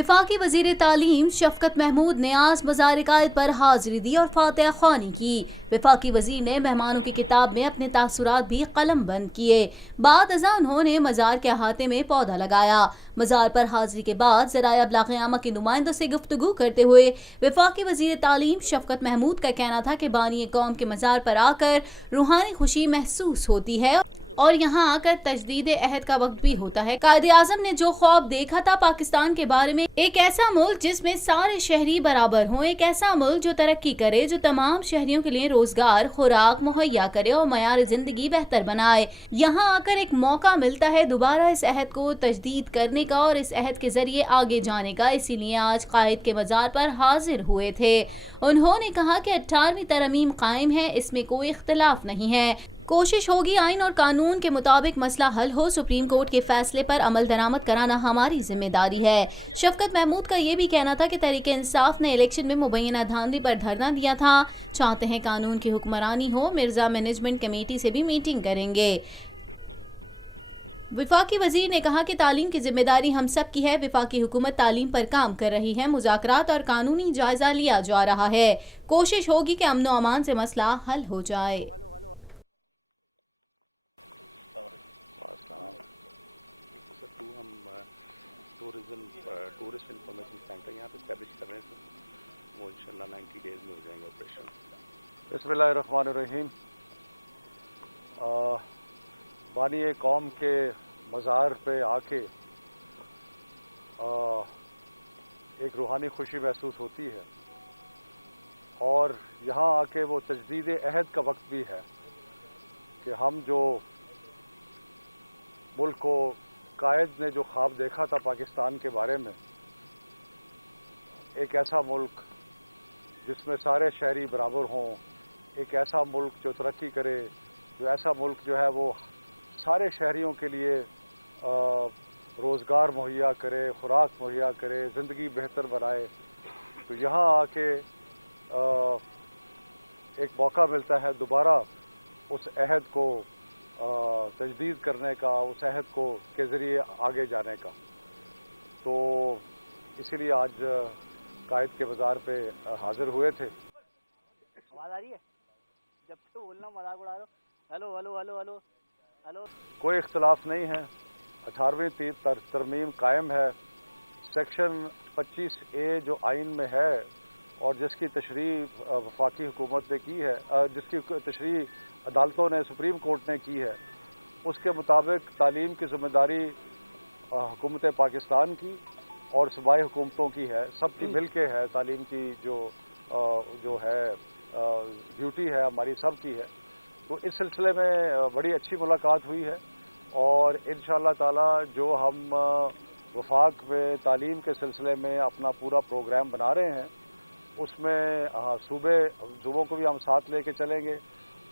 वफाकी वजीर तालीम शफकत महमूद ने आज मज़ार कायद पर हाजिरी दी और फातिहा ख्वानी की। वफाकी वजीर ने मेहमानों की किताब में अपने तासुरात भी कलम बंद किए। बाद अज़ां उन्होंने मज़ार के अहाते में पौधा लगाया। मज़ार पर हाजिरी के बाद ज़राए अब्लाग़ आमा के नुमाइंदों से गुफ्तगू करते हुए वफाकी वजीर तालीम शफकत महमूद का कहना था कि बानी कौम के मज़ार पर आकर रूहानी खुशी महसूस होती है और यहाँ आकर तजदीद अहद का वक्त भी होता है। कायद-ए-आज़म ने जो ख्वाब देखा था पाकिस्तान के बारे में, एक ऐसा मुल्क जिसमें सारे शहरी बराबर हों, एक ऐसा मुल्क जो तरक्की करे, जो तमाम शहरियों के लिए रोजगार, खुराक मुहैया करे और मयार जिंदगी बेहतर बनाए। यहाँ आकर एक मौका मिलता है दोबारा इस अहद को तजदीद करने का और इस अहद के जरिए आगे जाने का। इसीलिए आज कायद के मज़ार पर हाजिर हुए थे। उन्होंने कहा कि 18वीं तरमीम कायम है, इसमें कोई इख्तिलाफ नहीं है। कोशिश होगी आइन और कानून के मुताबिक मसला हल हो। सुप्रीम कोर्ट के फैसले पर अमल दरामद कराना हमारी जिम्मेदारी है। शफकत महमूद का ये भी कहना था कि तहरीके इंसाफ ने इलेक्शन में मुबैना धांधली पर धरना दिया था। चाहते हैं कानून की हुक्मरानी हो। मिर्जा मैनेजमेंट कमेटी से भी मीटिंग करेंगे। वफाकी वजीर ने कहा कि तालीम की जिम्मेदारी हम सब की है। वफाकी हुकूमत तालीम पर काम कर रही है। मुज़ाकरात और कानूनी जायजा लिया जा रहा है। कोशिश होगी कि अमन व अमान से मसला हल हो जाए। टूरिस्ट इंफॉर्मेशन सेंटर यहाँ पे एस्टैब्लिश कर रहे हैं, वो इंशाल्लाह 90 डेज में हो जाएंगे ऑपरेशन। बिस्मिल्लाहिर्रहमानिर्रहीम। बानी कौम के मज़ार पे आके एक रूहानी खुशी महसूस होती है और यहाँ आके वो तजदीद अहद का वक्त भी है कि हम जो मुल्क को कायद ने जो ख्वाब देखा था पाकिस्तान के बारे में, एक ऐसा मुल्क जिसमें सारे शहरी बराबर हों, एक ऐसा मुल्क जो तरक्की करे, जो ऐसा मुल्क जो है वो सारे शहरियों के लिए रोज़गार मुहैया करे, खुराक मुहैया करे, ज़िंदगी बेहतर बनाए। तो यहाँ आके एक मौका मिलता है दोबारा उस अहद को तजदीद करने का, उस अहद को के ज़रिए आगे जाने का। तो इसीलिए आज कायद के बाज़ार पे हाज़िर हुए थे। आवाज़ आ रही है? जब तो बोलना मजाक उड़ा रहे हो। Hello hello hello hello hello. कोई इख्तिलाफ नहीं है। 18वीं तरमीम कायम है। सेक्शन 25A जो आइन में है और जिसकी तशरीह वफाकी हुकूमत ने की है, जिसकी तशरीह अदालतों ने, सुप्रीम कोर्ट ने की है, उसके मुताबिक तालीम की ज़िम्मेदारी हुकूमत पाकिस्तान की और सूबाई हुकूमतों की है, सबकी मिल के है। तालीम की जो है ड्यूटी है हमारी सब की है। तो इस सिलसिले में बड़ी अच्छी मुलाकात हुई है और इंशाअल्लाह ताला जो हम वफाक में तालीम के सिलसिले में अपना पूरा प्रोग्राम बना रहे हैं, उसमें सूबों को भी हम साथ लेके चलेंगे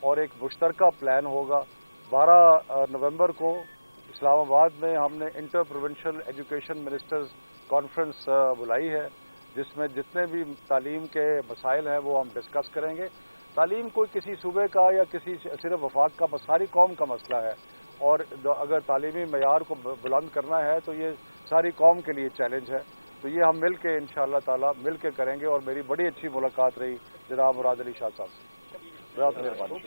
और एक मुश्तरका प्लान होगा। 12 नवंबर को इस्लामाबाद में हमने inter provincial education ministers conference बुलाई है, जिसमें जितने भी तालीम के मसाइल हैं वो हम डिस्कस करेंगे। तालीम कोई किसी सूबे का या किसी सिर्फ वफाक का, सारी कौम का मसला है और अगर तालीमी मयार को बुलंद करना है तो ये सारी कौम के लिए चैलेंज है। तो ये हम मिल के इंशाअल्लाह ताला मिल के करेंगे और मेरी बड़ी अच्छी मुलाकात रही जनाब मुराद अली शाह साहब से। बहुत मेहरबानी।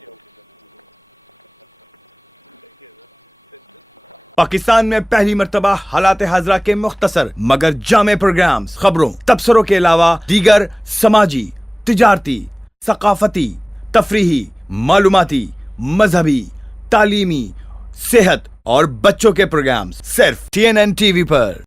पाकिस्तान में पहली मर्तबा हालात हाजरा के मुख्तसर मगर जामे प्रोग्राम्स, खबरों, तबसरों के अलावा दीगर समाजी, तिजारती, सकाफती, तफरीही, मालूमाती, मजहबी, तालीमी, सेहत और बच्चों के प्रोग्राम्स सिर्फ TNN TV पर।